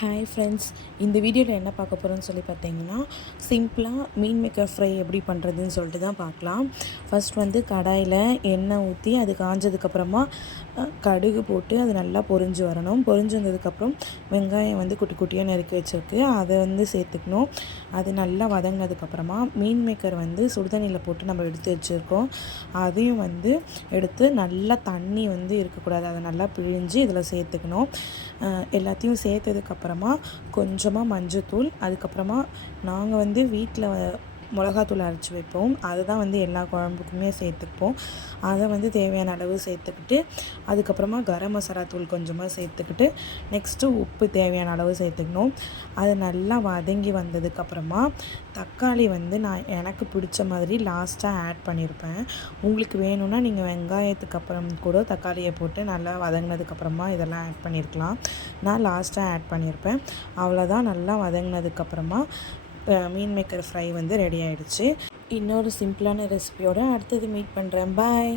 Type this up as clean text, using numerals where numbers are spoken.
Hi friends, இந்த வீடியோவில் என்ன பார்க்க போகிறோன்னு சொல்லி பார்த்தீங்கன்னா, சிம்பிளாக மீன் மேக்கர் ஃப்ரை எப்படி பண்ணுறதுன்னு சொல்லிட்டு தான் பார்க்கலாம். ஃபஸ்ட் வந்து கடாயில் எண்ணெய் ஊற்றி அது காஞ்சதுக்கப்புறமா கடுகு போட்டு அது நல்லா பொரிஞ்சு வரணும். பொரிஞ்சு வந்ததுக்கப்புறம் வெங்காயம் வந்து குட்டி குட்டியாக நறுக்கி வச்சுருக்கு, அதை வந்து சேர்த்துக்கணும். அது நல்லா வதங்கினதுக்கப்புறமா மீன் மேக்கர் வந்து சுடுதண்ணியில் போட்டு நம்ம எடுத்து வச்சுருக்கோம், அதையும் வந்து எடுத்து நல்லா தண்ணி வந்து இருக்கக்கூடாது, அதை நல்லா பிழிஞ்சு இதில் சேர்த்துக்கணும். எல்லாத்தையும் சேர்த்ததுக்கப்புறமா கொஞ்சமாக மஞ்சத்தூள், அதுக்கப்புறமா நாங்கள் வந்து வீட்டில் மிளகாத்தூள் அரைச்சி வைப்போம், அதுதான் வந்து எல்லா குழம்புக்குமே சேர்த்துப்போம். அதை வந்து தேவையான அளவு சேர்த்துக்கிட்டு, அதுக்கப்புறமா கரம் மசாலா தூள் கொஞ்சமாக சேர்த்துக்கிட்டு, நெக்ஸ்ட்டு உப்பு தேவையான அளவு சேர்த்துக்கணும். அது நல்லா வதங்கி வந்ததுக்கப்புறமா தக்காளி வந்து நான் எனக்கு பிடிச்ச மாதிரி லாஸ்ட்டாக ஆட் பண்ணியிருப்பேன். உங்களுக்கு வேணும்னா நீங்கள் வெங்காயத்துக்கு அப்புறம் கூட தக்காளியை போட்டு நல்லா வதங்கினதுக்கப்புறமா இதெல்லாம் ஆட் பண்ணியிருக்கலாம். நான் லாஸ்ட்டாக ஆட் பண்ணியிருப்பேன். அவ்வளோதான். நல்லா வதங்கினதுக்கப்புறமா மீன் மேக்கர் ஃப்ரை வந்து ரெடி ஆகிடுச்சு. இன்னொரு சிம்பிளான ரெசிபியோடு அடுத்தது மீட் பண்ணுறேன். பாய்.